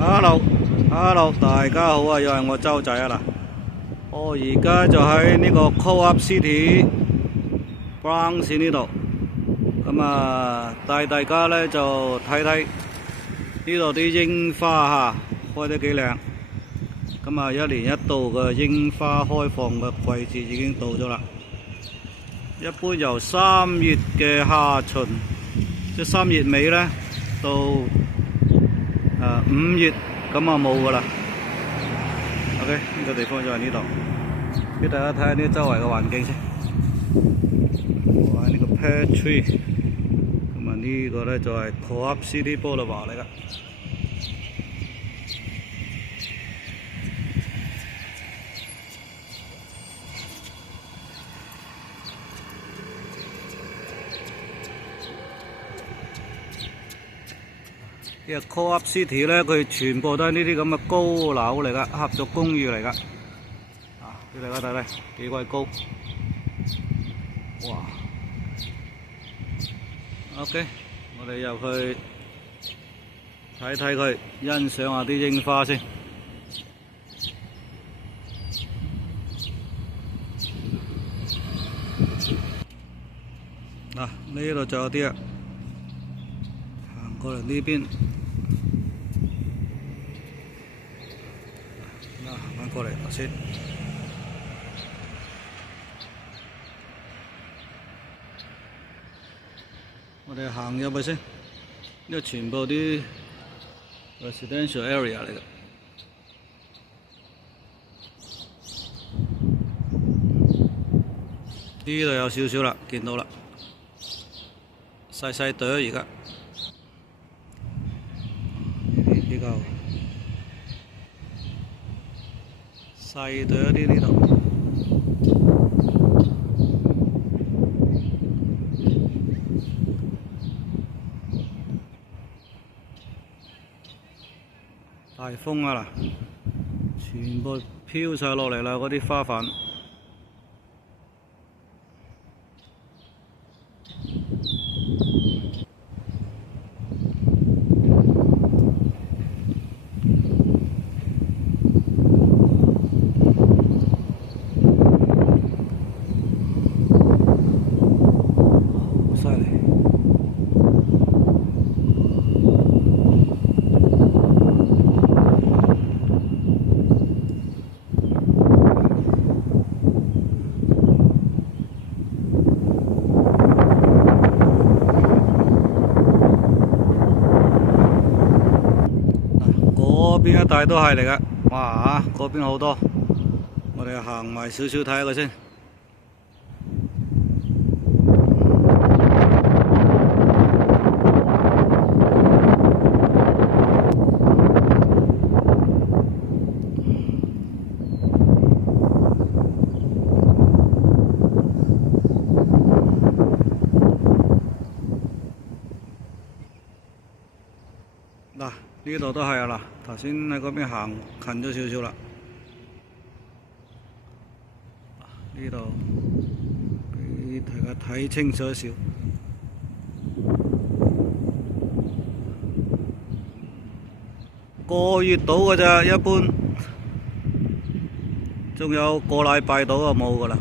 Hello，大家好啊！又係我周仔啊嗱，我而家就喺呢個 Co-op City Bronx 呢度，咁啊帶大家咧就睇睇呢度啲櫻花開得幾靚。咁啊，一年一度嘅櫻花開放嘅季節已經到咗啦。一般由3月嘅下旬，即係3月尾咧，到5月咁啊冇噶啦。OK， 呢個地方就係呢度，俾大家睇下呢周圍嘅環境先。哇！呢個 pear tree， 咁啊呢個咧就係 Co-op City Boulevard 嚟噶。呢個 Co-op City 咧，佢全部都係呢啲咁嘅高樓嚟噶，合作公寓嚟噶。俾大家睇睇幾鬼高，哇 ！OK， 我哋入去睇睇佢，欣賞下啲櫻花先。呢度就有啲啊，行過嚟呢邊。翻過嚟先，我哋行入去先。呢個全部啲 residential area 嚟嘅。呢度有少少啦，見到啦，細細朵而家。比較細朵一啲呢度，大風啊嗱，全部飄晒落嚟啦，嗰啲花瓣。嗰邊一帶都係嚟噶，哇嗰邊好多，我哋行埋少少睇下佢先。呢度都係啊嗱，頭先喺嗰邊行近咗少少啦。呢度俾大家睇清楚少，個月到㗎咋，一般仲有個禮拜到就冇㗎啦。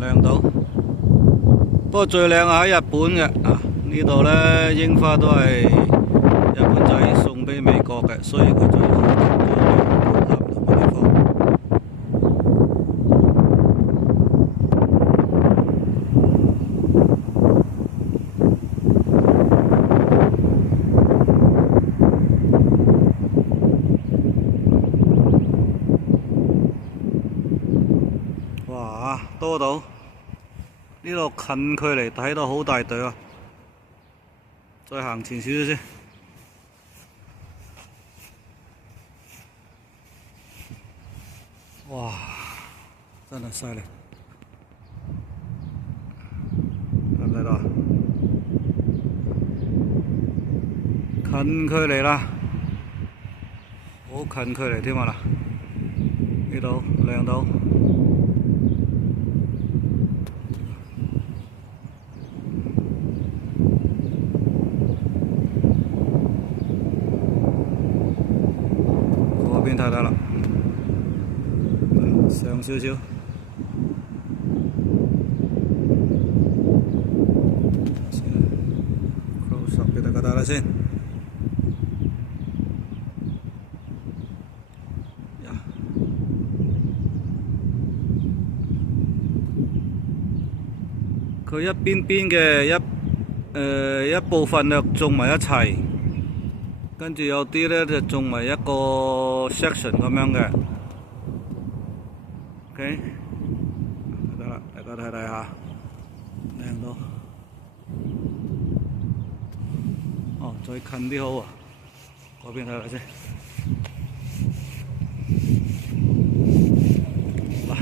靚到，不過最靚係喺日本嘅呢度咧，櫻花都係日本仔送俾美國嘅，所以佢就選擇咗呢個唔同嘅地方。哇！多到〜呢度近距離睇到好大朵啊！再行前少少先。哇！真係犀利，睇唔睇到啊？近距離啦！好近距離添啊！嗱，呢度靚到。嗰邊睇睇啦，上少少。close up 俾大家睇下先。佢一邊邊嘅一部分就種埋一齊，跟住有啲咧就種埋一個 section 咁樣嘅。OK， 得啦，大家睇睇下，靚到。哦，再近啲好啊，嗰邊睇睇先。嗱，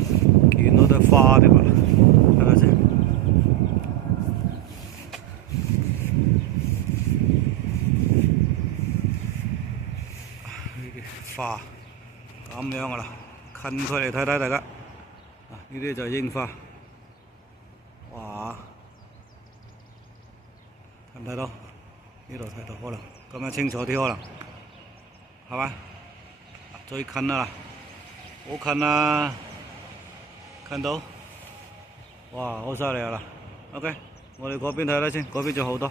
見到啲花添啊，睇下先。花咁樣噶啦，近距離睇睇大家，呢啲就係櫻花，哇！睇唔睇到？呢度睇到可能咁樣清楚啲可能，係咪？最近啦，好近啊！近到，哇！好犀利啊啦 ！OK， 我哋嗰邊睇睇先，嗰邊仲好多。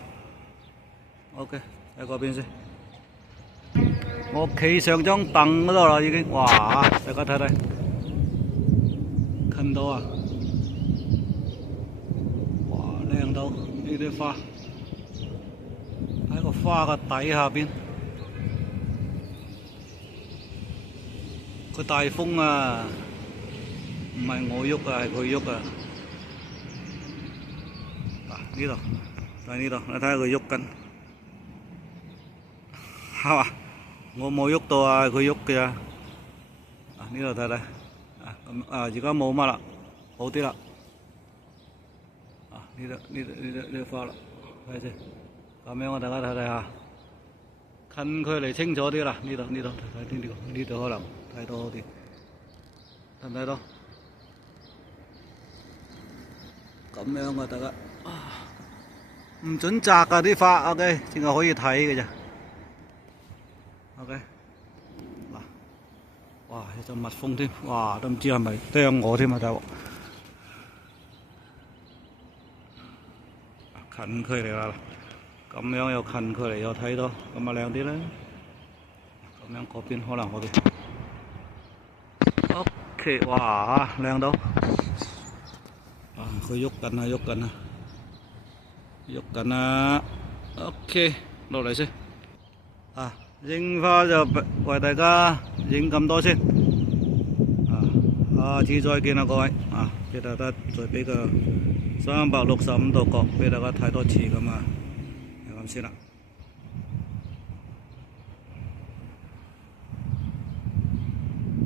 OK， 喺嗰邊先。我企上張凳嗰度啦，已經，哇！大家睇睇，近到啊！哇，靚到呢啲花，喺個花嘅底下邊，個大風啊，唔係我喐啊，係佢喐啊！嗱，呢度，喺呢度，你睇下佢喐緊，係嘛？我冇喐到啊，佢喐嘅啊！呢度睇睇，咁而家冇乜啦，好啲啦。呢度花啦，睇下先。咁樣我大家睇睇下，近距離清楚啲啦。呢度睇呢度可能睇到好啲，睇唔睇到？咁樣啊，大家唔準摘啊啲花 ，OK， 淨係可以睇嘅啫。OK， 嗱，哇，有陣蜜蜂添，哇，都唔知係咪啄我添啊，大鑊！近距離啦，咁樣又近距離又睇到，咁啊靚啲啦。咁樣嗰邊可能好啲。OK， 哇，靚到！啊，佢喐緊啊，喐緊啊，喐緊啊 ！OK， 落嚟先。啊！櫻花就為大家影咁多先，下次再見啦各位，俾大家再俾個365度角俾大家睇多次咁啊，係咁先啦。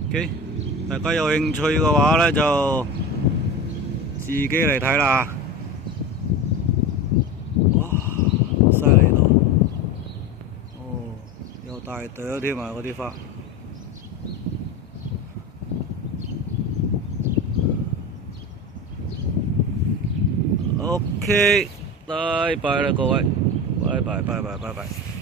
OK， 大家有興趣嘅話咧就自己嚟睇啦。哇，犀利到！大朵添啊！嗰啲花。OK，拜拜啦各位，拜拜。